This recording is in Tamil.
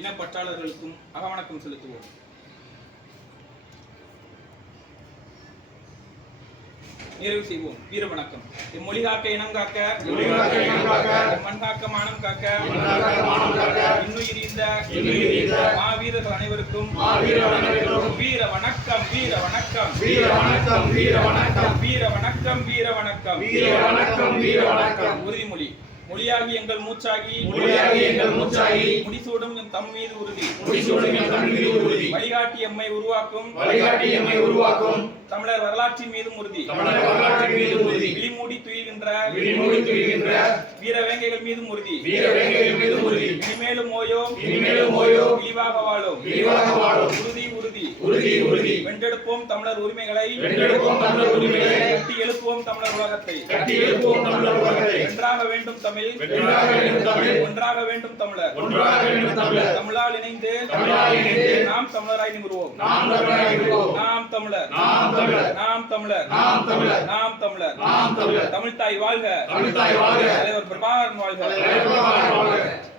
இனப்பற்றாளர்களுக்கும் அகவணக்கம் செலுத்துவோம். நிறைவு செய்வோம். வீர வணக்கம். மொழி காக்க, இனம் காக்க, மண் காக்க, மானம் காக்க, இன்னுயிரிந்த மாவீரர்கள் அனைவருக்கும் வீர வணக்கம், வீர வணக்கம், வீர வணக்கம், வீர வணக்கம், வீர வணக்கம், வீர வணக்கம், வீர வணக்கம், வீர வணக்கம். உறுதிமொழி. மொழியாகி எங்கள் மூச்சாகி, மொழியாகி எங்கள் மூச்சாகி, முடிசூடும் என் தம் மீது உறுதி, முடிசூடும் என் தம் மீது உறுதி, வழிகாட்டி எம்மை உருவாக்கும், வழிகாட்டி எம்மை உருவாக்கும், தமிழர் வரலாற்றின் மீதும் உறுதி, தமிழர் வரலாற்றின் மீதும் உறுதி, விழிமூடி துயில்கின்ற, விழிமூடி துயில்கின்ற வீரவேங்கைகள் மீதும் உறுதி, வீரவேங்கைகள் மீதும் உறுதி, இனிமேலும் ஓயோம், இனிமேலும் ஓயோம், விரிவாக வாழும், விரிவாக வாழும், உறுதி உறுதி, உறுதி உறுதி, வென்றெடுப்போம் தமிழர் உரிமைகளை, வென்றெடுப்போம் தமிழர் உரிமைகளை, கட்டி எழுப்புவோம் தமிழர் உலகத்தை, கட்டி எழுப்புவோம் தமிழர் உலகத்தை, வென்றாக வேண்டும் தமிழ், வென்றாக வேண்டும் தமிழ், ஒன்றாக வேண்டும் தமிழர், ஒன்றாக வேண்டும் தமிழர், தமிழால் இணைந்து, தமிழால் இணைந்து நாம் தமிழராய் நிமிர்வோம், நாம் தமிழராய் நிமிர்வோம், நாம் தமிழர், நாம் தமிழர், நாம் தமிழர், நாம் தமிழர், நாம் தமிழர், நாம் தமிழர், தமிழ் தாய் வாழ்க, தமிழ் தாய் வாழ்க, தலைவர் பிரபாகரன் வாழ்க, தலைவர் பிரபாகரன் வாழ்க.